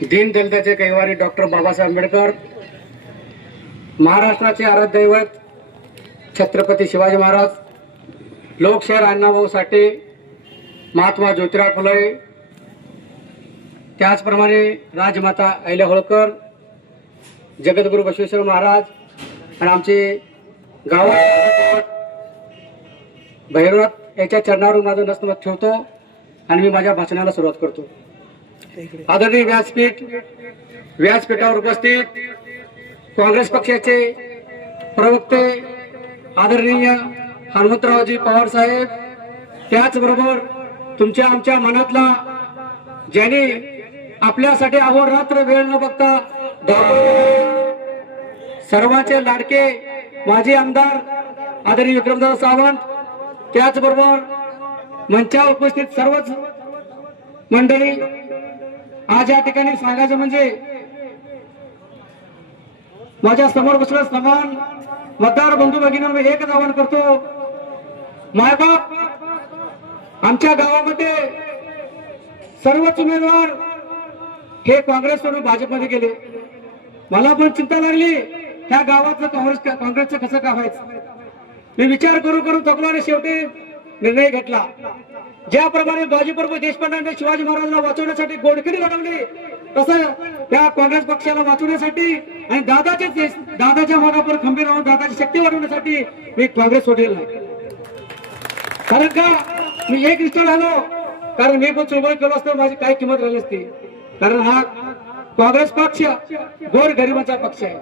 दीनदलिताचे कैवारी डॉक्टर बाबासाहेब आंबेडकर महाराष्ट्राचे आराध्यवत छत्रपती शिवाजी महाराज लोकशाहीर अण्णाभाऊ साठे महात्मा ज्योतिराव फुले त्याचप्रमाणे राजमाता अहिल्या होळकर जगद्गुरू बसवेश्वर महाराज आणि आमचे गावात भैरवनाथ याच्या चरणावरून माझं नसमत ठेवतो आणि मी माझ्या भाषणाला सुरुवात करतो. आदरणीय व्यासपीठ व्यासपीठावर उपस्थित काँग्रेस पक्षाचे प्रवक्ते आदरणीय हनुमंतरावजी पवार साहेब त्याचबरोबर तुमच्या आमच्या मनातला ज्यांनी आपल्यासाठी अहोरात्र वेळ न बघता सर्वांचे लाडके माजी आमदार आदरणीय विक्रमदादा सावंत त्याचबरोबर मंचावर उपस्थित सर्वच मंडळी आज या ठिकाणी सांगायचं म्हणजे माझ्यासमोर बसलेला समान मतदार बंधू भगिनी मी एकच आवाहन करतो मायबाप आमच्या गावामध्ये सर्वच उमेदवार हे काँग्रेस सोडून भाजपमध्ये गेले. मला पण चिंता लागली त्या गावाचं काँग्रेस काँग्रेसचं कसं का व्हायचं? मी विचार करू करू थकलो आणि शेवटी निर्णय घेतला. ज्याप्रमाणे बाजीप्रभू देशपांडे शिवाजी महाराजांना वाचवण्यासाठी गोडकरी घडवली तसं त्या काँग्रेस पक्षाला वाचवण्यासाठी आणि दादाच्या दादाच्या मागावर खंबीर राहून दादाची शक्ती वाढवण्यासाठी मी काँग्रेस सोडेल कारण का? मी एक निष्ठा झालो कारण मी पण चळवळ केलो असतो माझी काही किंमत राहिली असती कारण हा काँग्रेस पक्ष गोर गरिबांचा पक्ष आहे.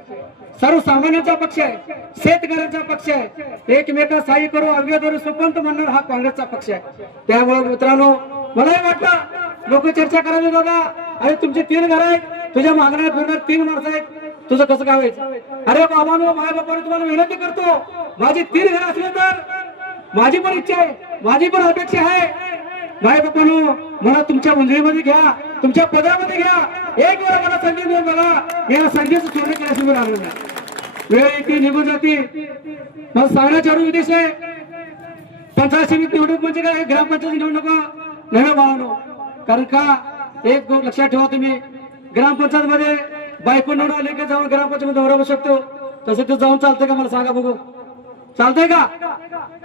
सर्वसामान्यांचा पक्ष आहे. शेतकऱ्यांचा पक्ष आहे. एकमेका साई करू अव्यदोरी सुपंत म्हणणार हा काँग्रेसचा पक्ष आहे. त्यामुळे मित्रांनो मलाही वाटलं लोक चर्चा करायला दादा अरे तुमचे तीन घर आहेत. तुझ्या मागण्या फिरणार तीन माणसं आहेत. तुझं कसं काय व्हायचं? अरे बाबानो माय बापाने तुम्हाला विनंती करतो. माझी तीन घर असले तर माझी पण इच्छा आहे. माझी पण अपेक्षा आहे. माय बापानो मला तुमच्या मंजुरीमध्ये घ्या. तुमच्या पदामध्ये घ्या. एक वेळा मला संधी देऊन बघा. या संधीचं सोडणे केल्याशिवाय राहणार नाही. वेळ येते निघून जाते मला सांगण्याचा उद्देश आहे. पंचायत समिती निवडणूक म्हणजे काय? ग्रामपंचायत निवडणुका हो. नाही बाळानो हो. कारण का? एक गोष्ट लक्षात ठेवा तुम्ही. ग्रामपंचायत मध्ये बायको निवडून आले की जाऊन ग्रामपंचायत मध्ये बसू शकतो. तसं ते जाऊन चालतंय का मला सांगा बघू. चालतंय का?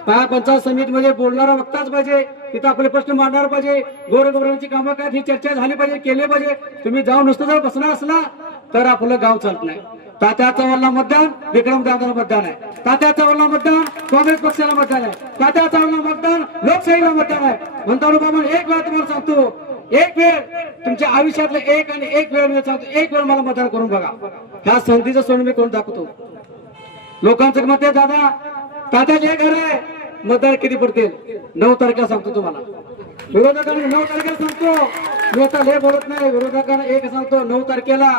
काय पंचायत समितीमध्ये बोलणारा वक्ताच पाहिजे. तिथं आपले प्रश्न मांडणार पाहिजे. गोरगोरांची कामं काय? ही चर्चा झाली पाहिजे केले पाहिजे. तुम्ही जाऊन नुसतं जर बसणार असला तर आपलं गाव चालत नाही. तात्या चव्हाणला मतदान विक्रम दादाला मतदान आहे. तात्या चव्हाणला मतदान काँग्रेस पक्षाला मतदान आहे. तात्या चव्हाणला मतदान लोकशाहीला मतदान आहे. म्हणतो बाबा एक वेळा तुम्हाला सांगतो. एक वेळ तुमच्या आयुष्यातलं एक आणि एक वेळ मी सांगतो. एक वेळ मला मतदान करून बघा. ह्या संधीचं सोडून मी करून दाखवतो? लोकांचं मत आहे दादा. तात्याचे हे घर आहे. मतदार किती पडतील? नऊ तारखेला सांगतो तुम्हाला. विरोधकांना नऊ तारखेला सांगतो. मी आता हे बोलत नाही. विरोधकांना एक सांगतो नऊ तारखेला.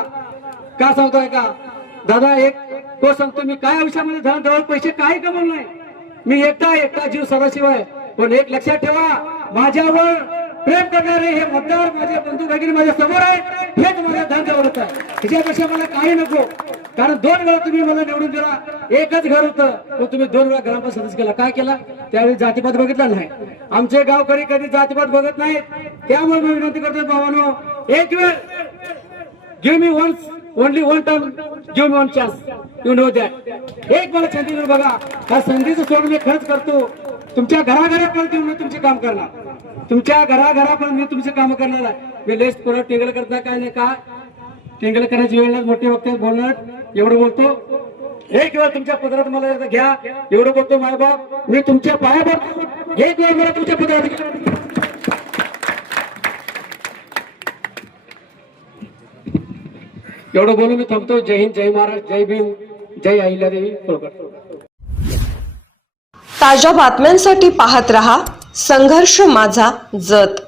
का सांगतोय का? दादा एक तो सांगतो मी काय आयुष्यामध्ये धन पैसे काही कमवलं नाही? मी एकटा एकटा जीव सदाशिवाय. पण एक लक्षात ठेवा माझ्यावर प्रेम करणारे हे मतदार माझे बंधू भगिनी माझ्यासमोर आहे हेच माझ्या धन जवळच आहे. त्याच्यापेक्षा मला काही नको. कारण दोन वेळा तुम्ही मला निवडून दिला एकच घर होतं. पण तुम्ही दोन वेळा ग्रामपंचायत सदस्य केला. काय केला? त्यावेळी जातीपात बघितला नाही. आमचे गावकरी कधी जातीपात बघत नाहीत. त्यामुळे मी विनंती करतो भावानो एक वेळ give me once only one time give me one chance you know that एक मला संधी देऊन बघा. हा संधीचं सोडून मी खर्च करतो. तुमच्या घराघरापर्यंत येऊन मी तुमचे काम करणार. तुमच्या घराघरापर्यंत मी तुमचे काम करणार आहे. मी लेस्ट कोणा टिंगल करता काय नाही. का? टिंगल करायची वेळ नाही मोठे वक्ते बोलणार. एवढं बोलतो. एक वेळ तुमच्या पदरात मला घ्या. एवढं बोलतो मायबाप मी तुमच्या पाया पडतो एक वेळ मला तुमच्या पदरात घ्या. एवढं बोलून मी थांबतो. जय हिंद जय महाराज जय भीम जय अहिल्यादेवी. होळकर ताज्या बातम्यांसाठी पाहत रहा संघर्ष माझा जत.